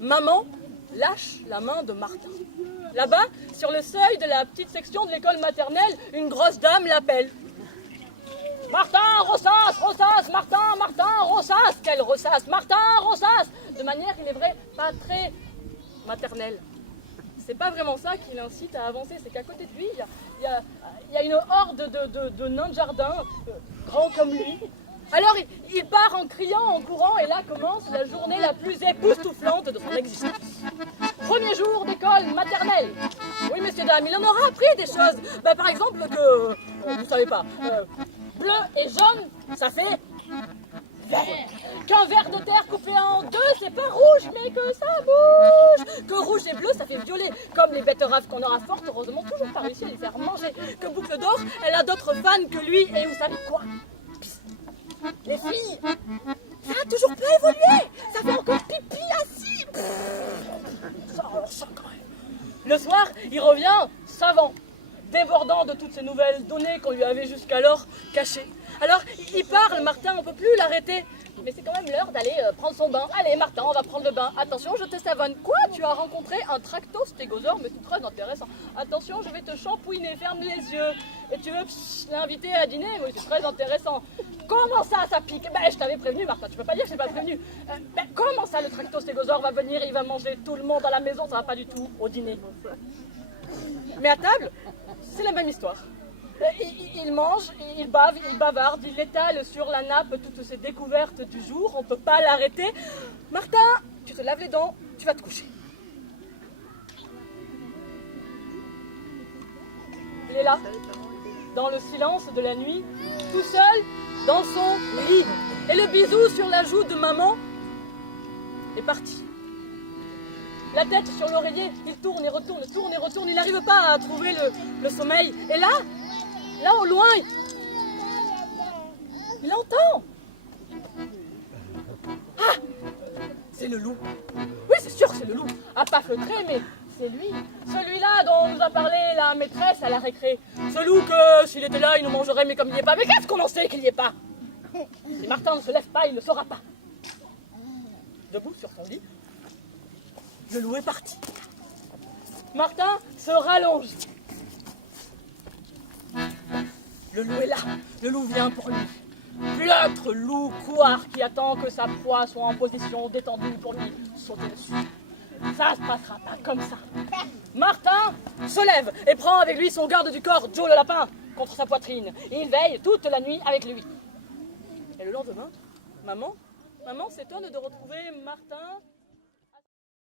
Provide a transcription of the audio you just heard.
maman lâche la main de Martin. Là-bas, sur le seuil de la petite section de l'école maternelle, une grosse dame l'appelle. Martin, Rossas, Rossas, Martin, Martin, Rossas. Quelle Rossas? Martin, Rossas. De manière, il est vrai, pas très maternelle. C'est pas vraiment ça qui l'incite à avancer, c'est qu'à côté de lui, il y a une horde de nains de jardin, grands comme lui. Alors il part en criant, en courant, et là commence la journée la plus époustouflante de son existence. Premier jour d'école maternelle. Oui, messieurs, dames, il en aura appris des choses. Par exemple que, vous savez pas, bleu et jaune, ça fait vert. Qu'un ver de terre coupé en deux, c'est pas rouge, mais que ça bouge. Que rouge et bleu, ça fait violet. Comme les betteraves qu'on aura fort heureusement toujours pas réussi à les faire manger. Que Boucle d'Or, elle a d'autres fans que lui, et vous savez quoi? Les filles, ça a toujours pas évolué. Ça fait encore pipi assis. Ça, quand même. Le soir, il revient savant, débordant de toutes ces nouvelles données qu'on lui avait jusqu'alors cachées. Alors, il parle, Martin, on peut plus l'arrêter. Mais c'est quand même l'heure d'aller prendre son bain. Allez, Martin, on va prendre le bain. Attention, je te savonne. Quoi? Tu as rencontré un tractostégosaure, mais c'est très intéressant. Attention, je vais te shampouiner, ferme les yeux. Et tu veux l'inviter à dîner? Oui, c'est très intéressant. Comment ça pique? Je t'avais prévenu, Martin, tu peux pas dire que je t'ai pas prévenu. Comment ça, le tractostégosaure va venir, il va manger tout le monde à la maison? Ça va pas du tout au dîner. Mais à table, c'est la même histoire. Il mange, il bave, il bavarde, il étale sur la nappe toutes ses découvertes du jour, on ne peut pas l'arrêter. Martin, tu te laves les dents, tu vas te coucher. Il est là, dans le silence de la nuit, tout seul, dans son lit. Et le bisou sur la joue de maman est parti. La tête sur l'oreiller, il tourne et retourne, il n'arrive pas à trouver le sommeil. Et là au loin, il entend. Ah, c'est le loup. Oui, c'est sûr que c'est le loup. À pas feutrer, mais c'est lui. Celui-là dont nous a parlé la maîtresse à la récré. Ce loup que, s'il était là, il nous mangerait, mais comme il n'y est pas. Mais qu'est-ce qu'on en sait qu'il n'y est pas? Si Martin ne se lève pas, il ne saura pas. Debout sur son lit, le loup est parti. Martin se rallonge. Le loup est là, le loup vient pour lui. L'autre loup couard qui attend que sa proie soit en position détendue pour lui sauter dessus. Ça se passera pas comme ça. Martin se lève et prend avec lui son garde du corps, Joe le lapin, contre sa poitrine. Et il veille toute la nuit avec lui. Et le lendemain, maman s'étonne de retrouver Martin